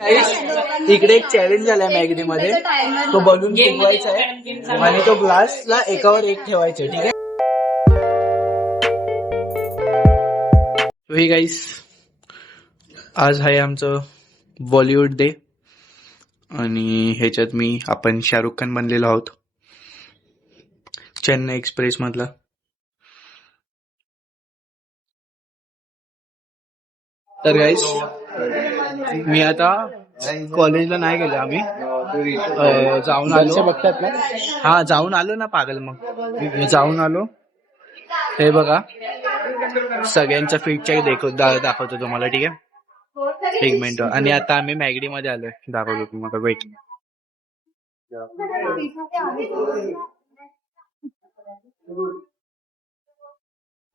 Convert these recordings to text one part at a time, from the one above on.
इकडे एक चॅलेंज झालाय मॅगडी मध्ये, तो बलून फिरवायचा आहे आणि तो ग्लासला एकावर एक ठेवायचा. ठीक आहे. हे गाईस, आज आहे आमचं बॉलिवूड डे आणि ह्याच्यात आपण शाहरुख खान बनलेलो आहोत, चेन्नई एक्सप्रेस मधला. तर गाईस, मी आता कॉलेजला नाही गेलो, आम्ही जाऊन आलो. बघतात ना, हा जाऊन आलो ना पागल. मग जाऊन आलो. हे बघा, सगळ्यांचा फीडचेक दाखवतो तुम्हाला. ठीक आहे, एक मिनिट. आणि आता आम्ही मॅगडी मध्ये आलोय, दाखवतो तुम्हाला. वेट.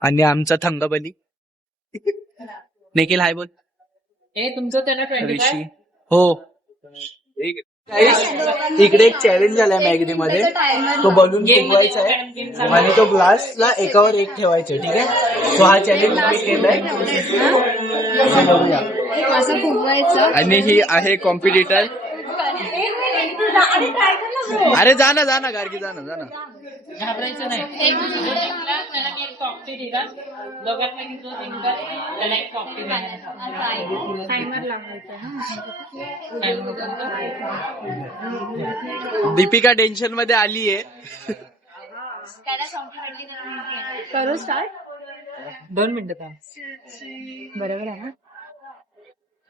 आणि आमचा थंगबली निखिल, हाय बोल. तुमचं त्यांना ऋषी. हो, इकडे एक चॅलेंज झालाय मॅगडी मध्ये, तो बलून फिरवायचा आहे आणि तो ग्लासला एकावर एक ठेवायचा. ठीक आहे, तो हा चॅलेंज मी केलाय. आणि ही आहे कॉम्पिटिटर. अरे जा ना गार्गी, जा ना. घाबरायचं नाही. त्याला एक कॉफी दिला, दोघांपैकी जो जिंकल त्याला एक कॉफी टायमर लावायचा. दीपिका टेन्शन मध्ये आलीये. करू स्टार्ट. 2 मिनिटं का? बरोबर आहे ना.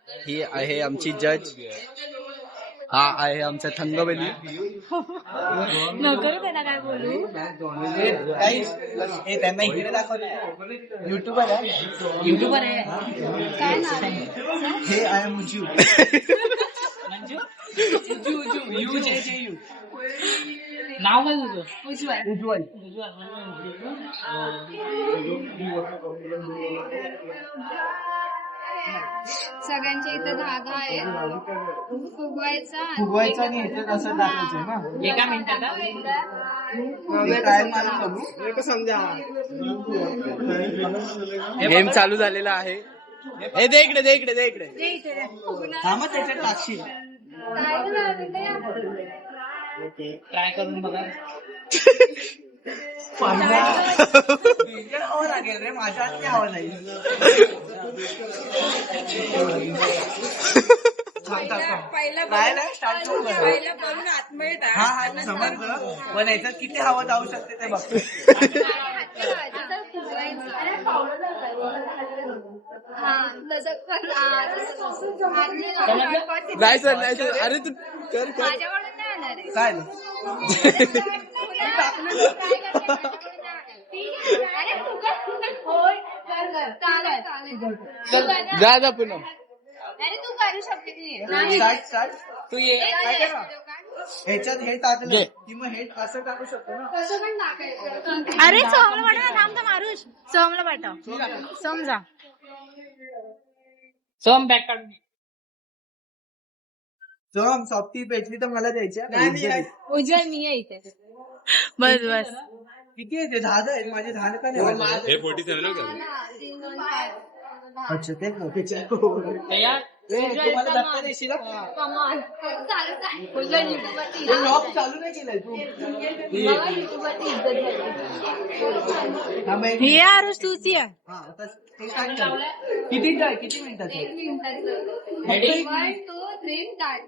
ही आहे आमची जज. हा आहे आमचा थंगबली. नको रे त्याला काय बोलू. त्यांना इकडे दाखवतो. युट्यूबर आहे. काय नाव? हे आहे मुजू. नाव काय तुझं? उज्ज्वल. सगळ्यांच्या इथं धागा आहे, फुगवायचा आणि ह्याच्यात असं टाकायचं ना. एका मिनिटात. गेम चालू झालेला आहे. हे दे इकडे. थांबा, त्याच्यात टाकशील. ट्राय करून बघा. लागेल रे, माझ्या हात हवा नाही. पण याच्यात किती हवा जाऊ शकते ते बघतो. नाही सर. अरे तू कर. काय जा पुन्हा. अरे तू करू शकते. तू ये. ह्याच्यात हे टाकलं की मग हे असं टाकू शकतो ना. कसं पण टाकायचं. अरे सोमला पाठव. थांब मारुष. सोमला पाठव. समजा सोम बॅक काढून. सोम सॉफ्टी पेटली तर मला द्यायची. उज्ज्वल मी आहे इथे. बस. किती आहे ते? 10 आहेत माझे. 10 का नाही? हे 47 का? अच्छा, ते मोठे. तुम्हाला धक्का देशील. कमाल चालू आहे. उज्ज्वल युट्यूबवरती लॉक चालू नाही केलाय तू. युट्यूबवरती इज्जत हे आरुष तूच ये. किती मिनिटाचं? 1 मिनिटाचं. 1 2 3 स्टार्ट.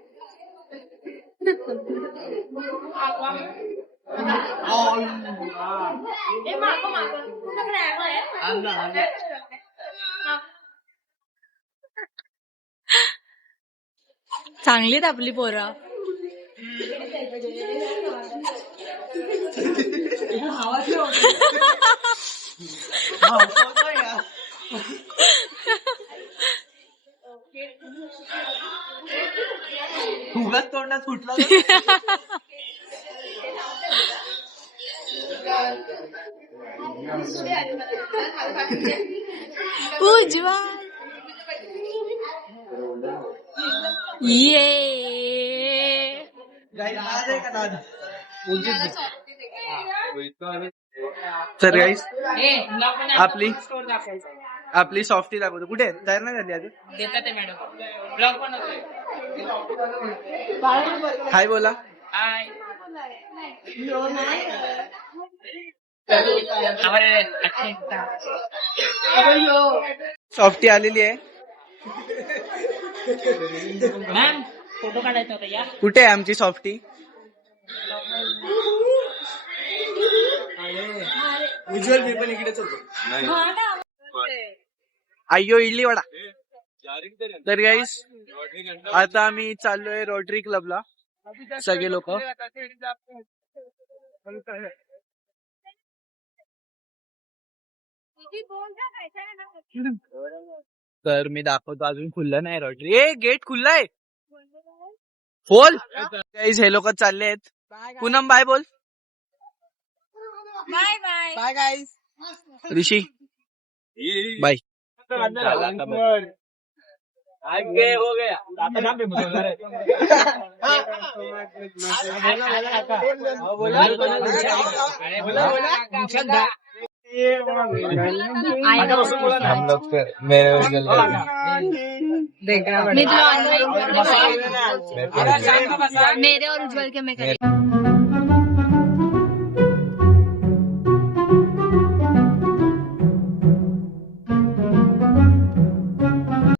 चांगलीत आपली पोरं. उगाच तोंडात फुटला. उज्ज्वल ये. तर गाईस, आपली सॉफ्टी दाखवतो. कुठे तयार नाही झाली अजून. देतात मॅडम. ब्लॉग बनवतोय. हाय बोला. सॉफ्टी आलेली आहे. मॅम फोटो काढायचा होता या. कुठे आहे आमची सॉफ्टी? उज्ज्वल मी पण इकडेच होतो. अय्यो इडली वडा. तर गाईस आता आम्ही चाललोय रोटरी क्लबला सगळे लोक. तर मी दाखवतो अजून खुललं नाही रोटरी. ए गेट खुललाय. बोल गाईस हे लोक चालले आहेत. पूनम बाय बोल. Bye bye. Bye guys. Rishi bye. आगे हो गया. हम लोग मेरे और उज्जवल के मैं करेंगे.